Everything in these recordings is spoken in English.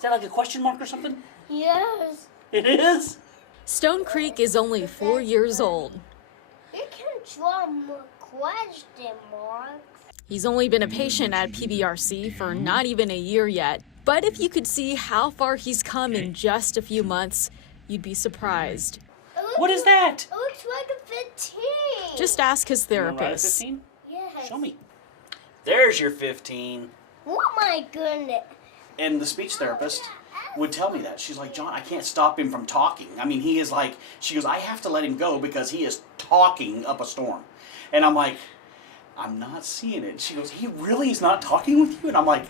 Is that like a question mark or something? Yes. It is? Stone Creek is only 4 years old. You can draw more question marks. He's only been a patient at PBRC for not even a year yet. But if you could see how far he's come in just a few months, you'd be surprised. What is that? It looks like a 15. Just ask his You wanna write a therapist. 15? Yes. Show me. There's your 15. Oh my goodness. And the speech therapist would tell me that. She's like, John, I can't stop him from talking. I mean, he is like, she goes, I have to let him go because he is talking up a storm. And I'm like, I'm not seeing it. She goes, he really is not talking with you? And I'm like,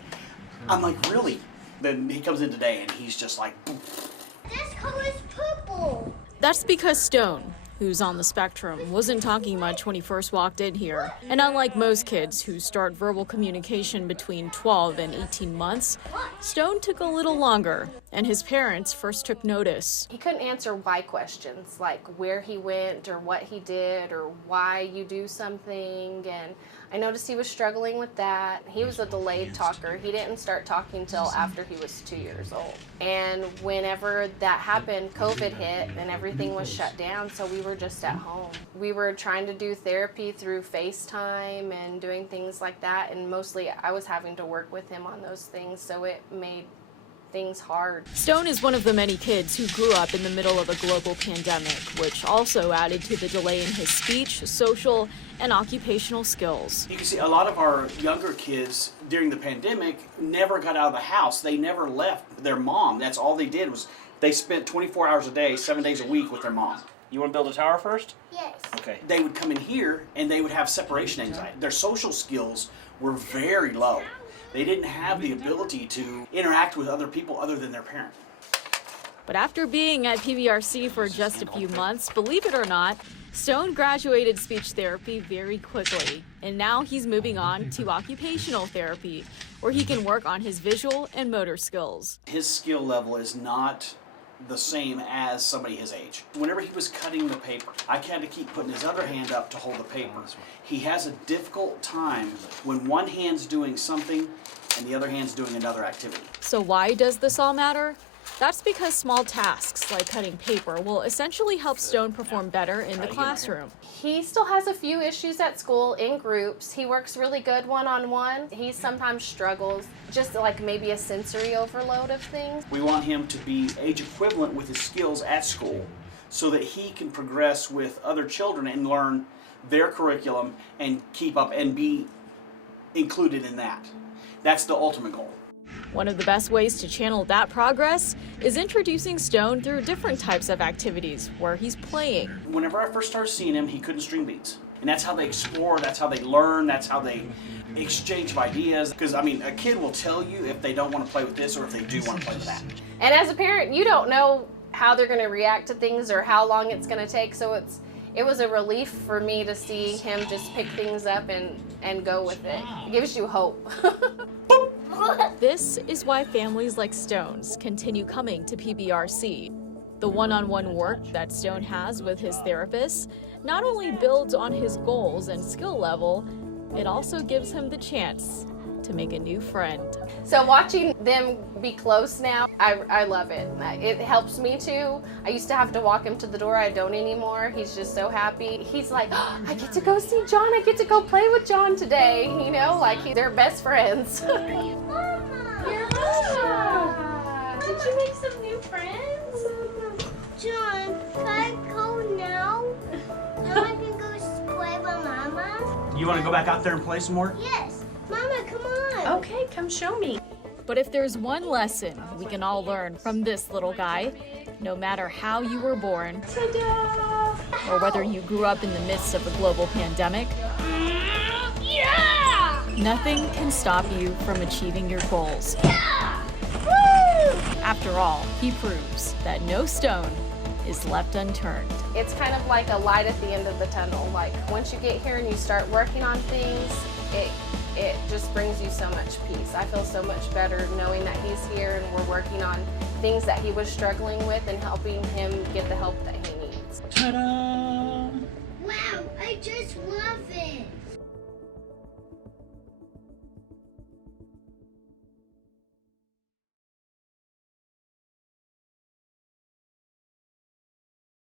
really? Then he comes in today and he's just like, This color is purple. That's because Stone, who's on the spectrum, wasn't talking much when he first walked in here. And unlike most kids who start verbal communication between 12 and 18 months, Stone took a little longer, and his parents first took notice. He couldn't answer why questions, like where he went or what he did or why you do something, and I noticed he was struggling with that. He was a delayed talker. He didn't start talking till after he was 2 years old. And whenever that happened, COVID hit and everything was shut down, so we were just at home. We were trying to do therapy through FaceTime and doing things like that, and mostly I was having to work with him on those things, so it made things hard. Stone is one of the many kids who grew up in the middle of a global pandemic, which also added to the delay in his speech, social, and occupational skills. you can see a lot of our younger kids during the pandemic never got out of the house. They never left their mom. That's all they did was they spent 24 hours a day, 7 days a week with their mom. You want to build a tower first? Yes. Okay. They would come in here and they would have separation anxiety. Their social skills were very low. They didn't have the ability to interact with other people other than their parent. But after being at PBRC for just a few months, believe it or not, Stone graduated speech therapy very quickly. And now he's moving on to occupational therapy, where he can work on his visual and motor skills. His skill level is not the same as somebody his age. Whenever he was cutting the paper, I had to keep putting his other hand up to hold the paper. He has a difficult time when one hand's doing something and the other hand's doing another activity. So why does this all matter? That's because small tasks like cutting paper will essentially help Stone perform better in the classroom. He still has a few issues at school in groups. He works really good one-on-one. He sometimes struggles, just like maybe a sensory overload of things. We want him to be age equivalent with his skills at school so that he can progress with other children and learn their curriculum and keep up and be included in that. That's the ultimate goal. One of the best ways to channel that progress is introducing Stone through different types of activities where he's playing. Whenever I first started seeing him, he couldn't string beats. And that's how they explore, that's how they learn, that's how they exchange of ideas. Because, I mean, a kid will tell you if they don't want to play with this or if they do want to play with that. And as a parent, you don't know how they're going to react to things or how long it's going to take, so it was a relief for me to see him just pick things up and go with it. It gives you hope. This is why families like Stone's continue coming to PBRC. The one-on-one work that Stone has with his therapist not only builds on his goals and skill level, it also gives him the chance to make a new friend. So watching them be close now, I love it. It helps me too. I used to have to walk him to the door. I don't anymore. He's just so happy. He's like, oh, I get to go see John. I get to go play with John today. You know, like they're best friends. Mama! Did you make some new friends? John, can I go now? Now I can go play with Mama? You want to go back out there and play some more? Yes. Mama, come on. Okay, come show me. But if there's one lesson we can all learn from this little guy, no matter how you were born, Ta-da! or whether you grew up in the midst of a global pandemic, Yeah! nothing can stop you from achieving your goals. Yeah! Woo! After all, he proves that no stone is left unturned. It's kind of like a light at the end of the tunnel. Like once you get here and you start working on things, it just brings you so much peace. I feel so much better knowing that he's here and we're working on things that he was struggling with and helping him get the help that he needs. Ta-da! Wow, I just love it.